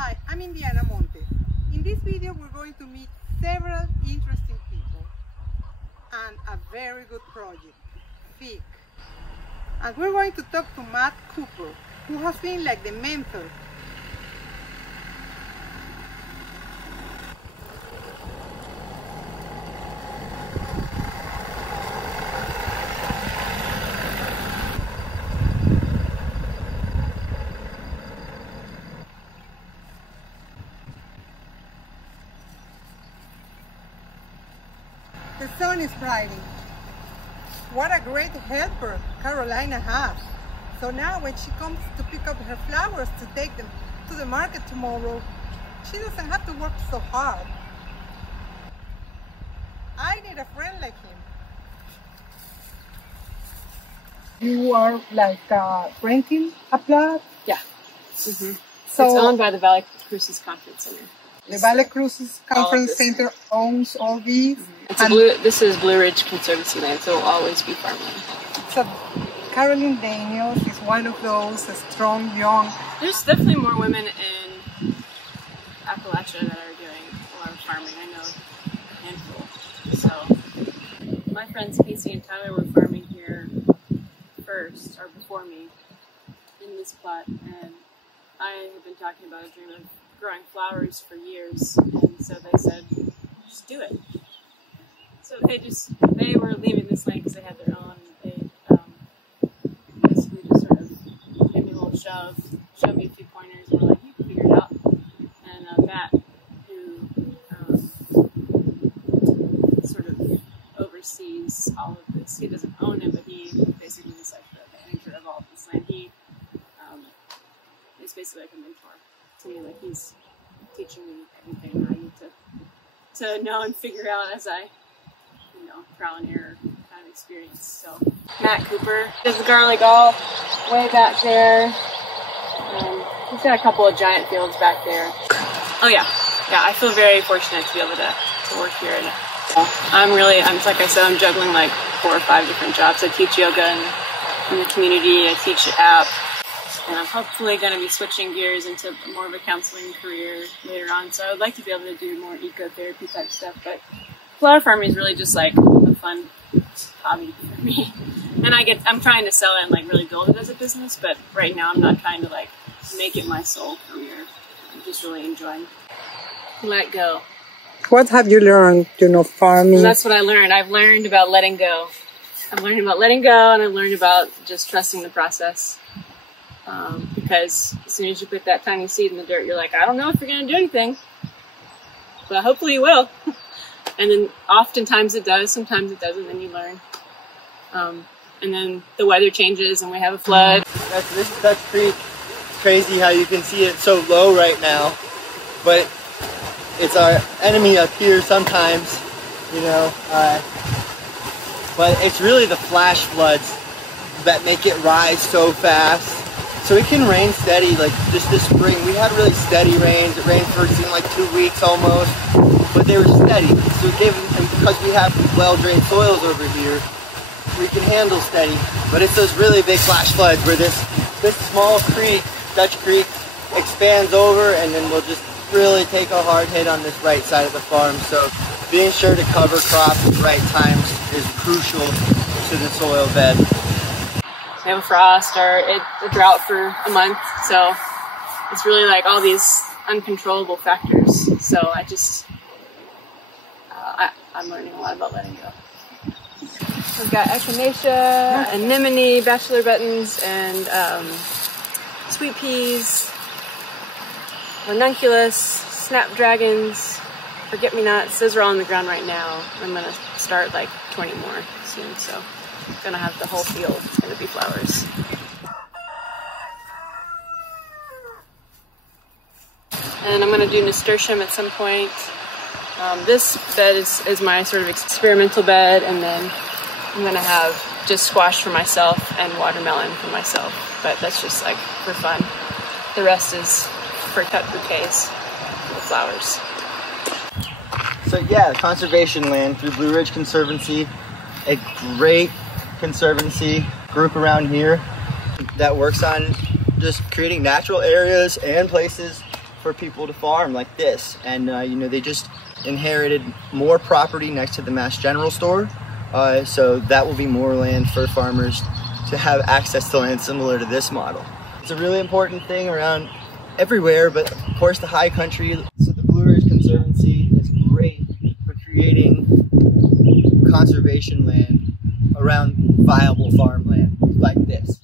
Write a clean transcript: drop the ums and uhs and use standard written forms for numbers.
Hi, I'm Indiana Montes. In this video we're going to meet several interesting people and a very good project, FIG. And we're going to talk to Matt Cooper, who has been like the mentor. The sun is brighting. What a great helper Carolina has. So now when she comes to pick up her flowers to take them to the market tomorrow, she doesn't have to work so hard. I need a friend like him. You are like renting a plot? Yeah. Mm-hmm. So it's owned by the Valley Cruces Conference Center. The Valley Cruces Conference Center owns all these? Mm-hmm. This is Blue Ridge Conservancy land, so it will always be farmland. So Caroline Daniels is one of those strong, young... There's definitely more women in Appalachia that are doing a lot of farming. I know a handful. So my friends Casey and Tyler were farming here first, or before me, in this plot, and I have been talking about a dream of growing flowers for years, and so they said, just do it. So they were leaving this land because they had their own. They basically just sort of gave me a little shove me a few pointers, and were like, you can figure it out. And Matt, who sort of oversees all of this, he doesn't own it, but he basically is like the manager of all of this land. He is basically like a mentor to me, like he's teaching me everything I need to know and figure out as I, trial and error kind of experience. So Matt Cooper is the garlic all way back there, and he's got a couple of giant fields back there. Oh yeah, I feel very fortunate to be able to work here. And I'm like I said, I'm juggling like 4 or 5 different jobs. I teach yoga in the community. I teach app. And I'm hopefully going to be switching gears into more of a counseling career later on. So I would like to be able to do more ecotherapy type stuff. But flower farming is really just like a fun hobby for me. And I'm trying to sell it and like really build it as a business. But right now I'm not trying to like make it my sole career. I'm just really enjoying let go. What have you learned, farming? And that's what I learned. I've learned about letting go. I've learned about letting go, and I've learned about just trusting the process. Because as soon as you put that tiny seed in the dirt, you're like, I don't know if you're going to do anything, but hopefully you will. And then oftentimes it does, sometimes it doesn't, then you learn. And then the weather changes and we have a flood. This is Dutch Creek. It's crazy how you can see it so low right now, but it's our enemy up here sometimes, but it's really the flash floods that make it rise so fast. So it can rain steady, like just this spring. We had really steady rains. It rained for it seemed like 2 weeks almost, but they were steady. So and because we have well-drained soils over here, we can handle steady. But it's those really big flash floods where this small creek, Dutch Creek, expands over, and then we'll just really take a hard hit on this right side of the farm. So being sure to cover crops at the right times is crucial to the soil bed. We have a frost or a drought for a month, so it's really like all these uncontrollable factors. So I'm learning a lot about letting go. We've got echinacea, anemone, bachelor buttons, and sweet peas, ranunculus, snapdragons, forget-me-nots. Those are all on the ground right now. I'm gonna start like 20 more soon, so I'm gonna have the whole field. It's gonna be flowers. And I'm gonna do nasturtium at some point. This bed is my sort of experimental bed, and then I'm gonna have just squash for myself and watermelon for myself. But that's just like for fun. The rest is for cut bouquets with flowers. So yeah, conservation land through Blue Ridge Conservancy, a great conservancy group around here that works on just creating natural areas and places for for people to farm like this. And you know, they just inherited more property next to the Mass General Store, so that will be more land for farmers to have access to land similar to this model. It's a really important thing around everywhere, but of course the high country. So the Blue Ridge Conservancy is great for creating conservation land around viable farmland like this.